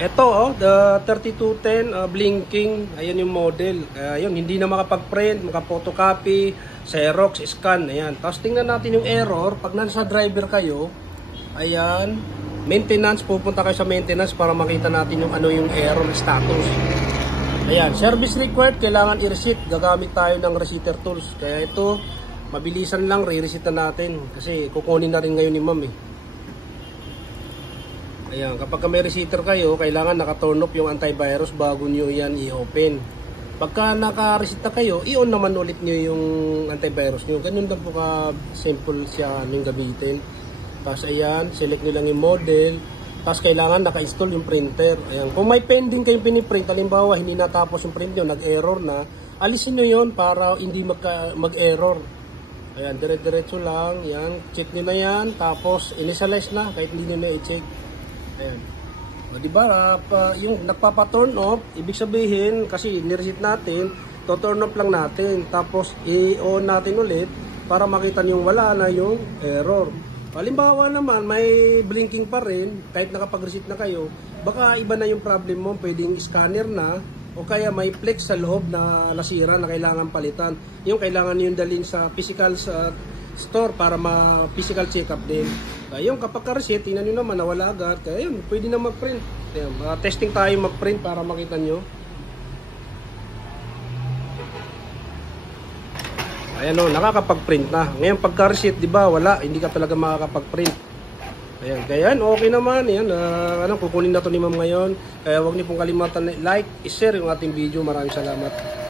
Ito the 3210 blinking, ayan yung model. Ayun, hindi na makapag-print, maka-photocopy, Xerox, scan, ayan. Tapos tingnan natin yung error pag nasa driver kayo. Ayan, maintenance, pupunta kayo sa maintenance para makita natin yung ano yung error status. Ayan, service required, kailangan i-receipt. Gagamit tayo ng receitter tools. Kaya ito, mabilisan lang, re-receipt na natin kasi kukunin na rin ngayon ni ma'am eh. Ayan, kapag may receiver kayo, kailangan naka-turn off yung antivirus bago nyo yan i-open. Pagka naka-reset na kayo, i-on naman ulit nyo yung antivirus nyo. Ganyan lang po ka-simple siya yung gamitin. Tapos ayan, select nyo lang yung model. Tapos kailangan naka-install yung printer. Ayan, kung may pending kayong piniprint, halimbawa hindi natapos yung print nyo, nag-error na, alisin nyo yun para hindi mag-error. Ayan, dire-diretso lang. Ayan, check nyo na yan. Tapos initialize na kahit hindi nyo na i-check. Ayan. O, diba, yung nagpapa-turn off, ibig sabihin, kasi nireset natin, to-turn off lang natin. Tapos, i-on natin ulit para makita nyo wala na yung error. Halimbawa naman, may blinking pa rin, kahit nakapag-reset na kayo, baka iba na yung problem mo, pwedeng scanner na, o kaya may flex sa loob na nasira na kailangan palitan. Yung kailangan yung dalhin sa physical sa store para ma-physical check-up din. Yung kapag ka-reset, tingnan nyo naman, nawala agad. Kaya yun, pwede na mag-print. Testing tayo mag-print para makita nyo. Ayan o, nakakapag-print na. Ngayon, pagka-reset, di ba, wala. Hindi ka talaga makakapag-print. Ayan, kaya yan, okay naman. Ayan, kukunin na to ni ma'am ngayon. Kaya huwag niyo pong kalimatan like, i-share yung ating video. Maraming salamat.